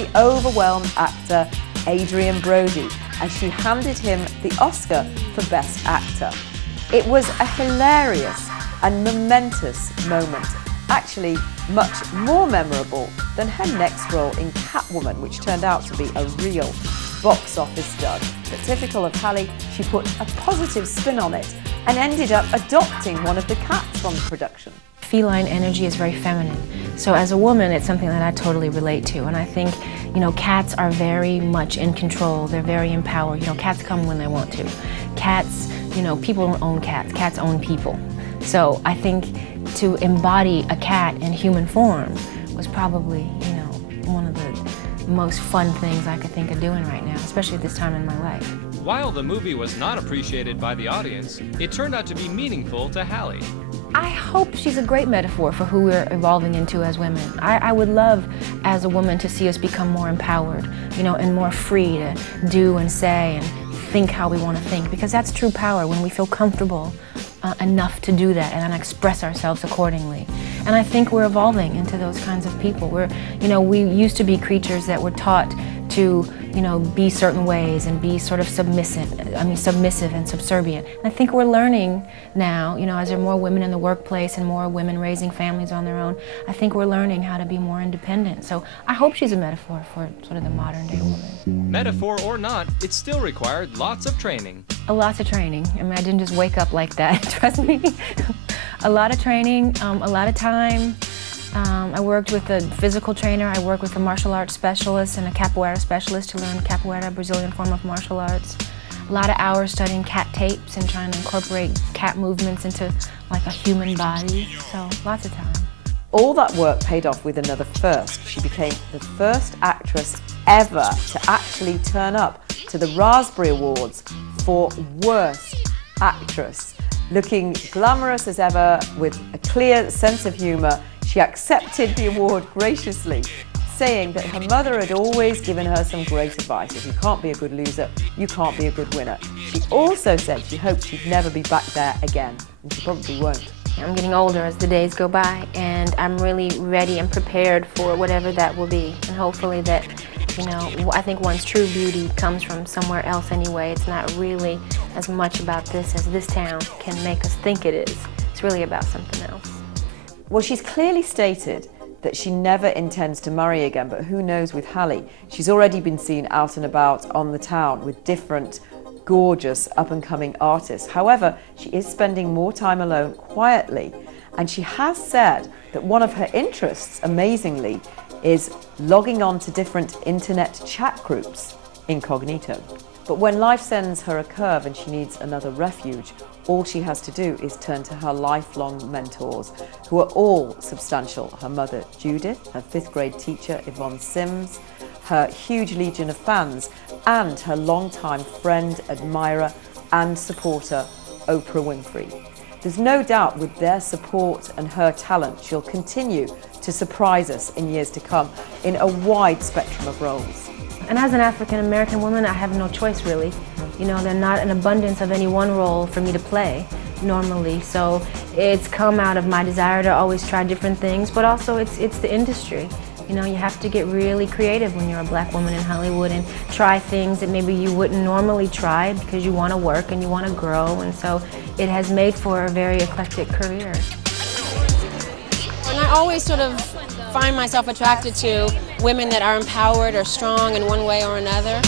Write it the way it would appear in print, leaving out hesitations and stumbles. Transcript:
the overwhelmed actor Adrien Brody as she handed him the Oscar for Best Actor. It was a hilarious and momentous moment, actually much more memorable than her next role in Catwoman, which turned out to be a real box office dud. But typical of Halle, she put a positive spin on it and ended up adopting one of the cats from the production. Feline energy is very feminine. So as a woman, it's something that I totally relate to. And I think, you know, cats are very much in control. They're very empowered. You know, cats come when they want to. Cats, you know, people don't own cats. Cats own people. So I think to embody a cat in human form was probably, you know, one of the most fun things I could think of doing right now, especially at this time in my life. While the movie was not appreciated by the audience, it turned out to be meaningful to Halle. I hope she's a great metaphor for who we're evolving into as women. I would love, as a woman, to see us become more empowered, you know, and more free to do and say and think how we want to think, because that's true power, when we feel comfortable enough to do that and then express ourselves accordingly. And I think we're evolving into those kinds of people. We used to be creatures that were taught to, you know, be certain ways and be sort of submissive and subservient. And I think we're learning now, you know, as there are more women in the workplace and more women raising families on their own, I think we're learning how to be more independent. So I hope she's a metaphor for sort of the modern day woman. Metaphor or not, it still required lots of training. Lots of training. I mean, I didn't just wake up like that, trust me. A lot of training, a lot of time. I worked with a physical trainer, I worked with a martial arts specialist and a capoeira specialist to learn capoeira, a Brazilian form of martial arts. A lot of hours studying cat tapes and trying to incorporate cat movements into like a human body, so lots of time. All that work paid off with another first. She became the first actress ever to actually turn up to the Raspberry Awards for Worst Actress. Looking glamorous as ever, with a clear sense of humour, she accepted the award graciously, saying that her mother had always given her some great advice. If you can't be a good loser, you can't be a good winner. She also said she hoped she'd never be back there again, and she probably won't. I'm getting older as the days go by, and I'm really ready and prepared for whatever that will be. And hopefully that, you know, I think one's true beauty comes from somewhere else anyway. It's not really as much about this as this town can make us think it is. It's really about something else. Well, she's clearly stated that she never intends to marry again, but who knows with Halle? She's already been seen out and about on the town with different gorgeous up-and-coming artists. However, she is spending more time alone quietly, and she has said that one of her interests, amazingly, is logging on to different internet chat groups incognito. But when life sends her a curve and she needs another refuge, all she has to do is turn to her lifelong mentors, who are all substantial. Her mother, Judith, her 5th grade teacher, Yvonne Sims, her huge legion of fans, and her longtime friend, admirer, and supporter, Oprah Winfrey. There's no doubt with their support and her talent, she'll continue to surprise us in years to come in a wide spectrum of roles. And as an African-American woman, I have no choice, really. You know, there's not an abundance of any one role for me to play normally, so it's come out of my desire to always try different things, but also it's the industry. You know, you have to get really creative when you're a black woman in Hollywood and try things that maybe you wouldn't normally try because you want to work and you want to grow, and so it has made for a very eclectic career. And I always sort of find myself attracted to women that are empowered or strong in one way or another.